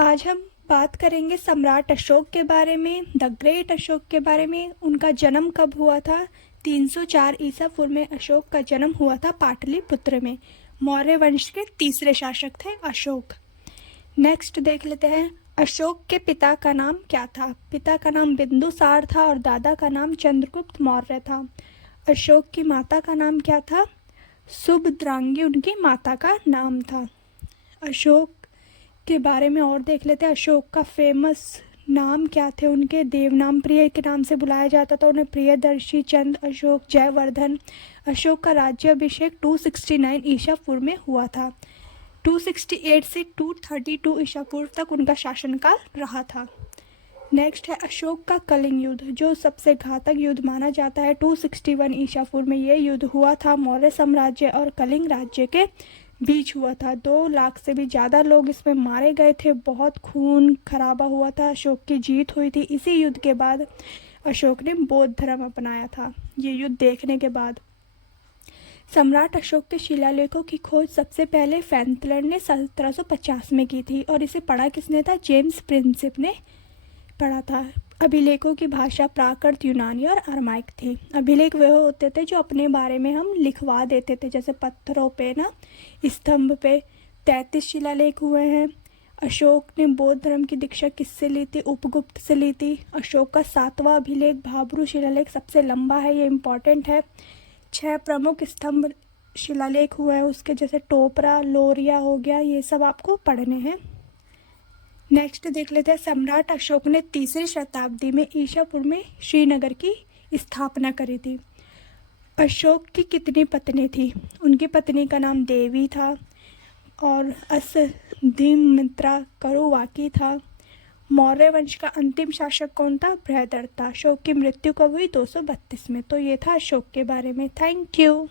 आज हम बात करेंगे सम्राट अशोक के बारे में, द ग्रेट अशोक के बारे में। उनका जन्म कब हुआ था? 304 ईसा पूर्व में अशोक का जन्म हुआ था पाटलिपुत्र में। मौर्य वंश के तीसरे शासक थे अशोक। नेक्स्ट देख लेते हैं, अशोक के पिता का नाम क्या था? पिता का नाम बिंदुसार था और दादा का नाम चंद्रगुप्त मौर्य था। अशोक की माता का नाम क्या था? सुभद्रांगी उनकी माता का नाम था। अशोक के बारे में और देख लेते हैं। अशोक का फेमस नाम क्या थे? उनके देवनाम प्रिय के नाम से बुलाया जाता था उन्हें। प्रियदर्शी, चंद, अशोक, जयवर्धन। अशोक का राज्याभिषेक 269 ईसा पूर्व में हुआ था। 268 से 232 ईसा पूर्व तक उनका शासनकाल रहा था। नेक्स्ट है अशोक का कलिंग युद्ध, जो सबसे घातक युद्ध माना जाता है। 261 ईसा पूर्व में ये युद्ध हुआ था। मौर्य साम्राज्य और कलिंग राज्य के बीच हुआ था। 2 लाख से भी ज़्यादा लोग इसमें मारे गए थे। बहुत खून खराबा हुआ था। अशोक की जीत हुई थी। इसी युद्ध के बाद अशोक ने बौद्ध धर्म अपनाया था। ये युद्ध देखने के बाद सम्राट अशोक के शिलालेखों की खोज सबसे पहले फैंतलर ने 1750 में की थी और इसे पढ़ा किसने था? जेम्स प्रिंसिप ने पढ़ा था। अभिलेखों की भाषा प्राकृत, यूनानी और अरमाइक थी। अभिलेख वह होते थे जो अपने बारे में हम लिखवा देते थे, जैसे पत्थरों पे ना, स्तंभ पे। 33 शिलालेख हुए हैं। अशोक ने बौद्ध धर्म की दीक्षा किससे ली थी? उपगुप्त से ली थी। अशोक का 7वां अभिलेख भाब्रू शिलालेख सबसे लंबा है, ये इम्पॉर्टेंट है। 6 प्रमुख स्तंभ शिलालेख हुए हैं उसके, जैसे टोपरा, लोरिया हो गया, ये सब आपको पढ़ने हैं। नेक्स्ट देख लेते हैं, सम्राट अशोक ने 3री शताब्दी में ईसा पूर्व में श्रीनगर की स्थापना करी थी। अशोक की कितनी पत्नी थी? उनकी पत्नी का नाम देवी था और असधिमित्रा करुवाकी था। मौर्य वंश का अंतिम शासक कौन था? बृहदरथ था। अशोक की मृत्यु कब हुई? 232 में। तो ये था अशोक के बारे में। Thank you.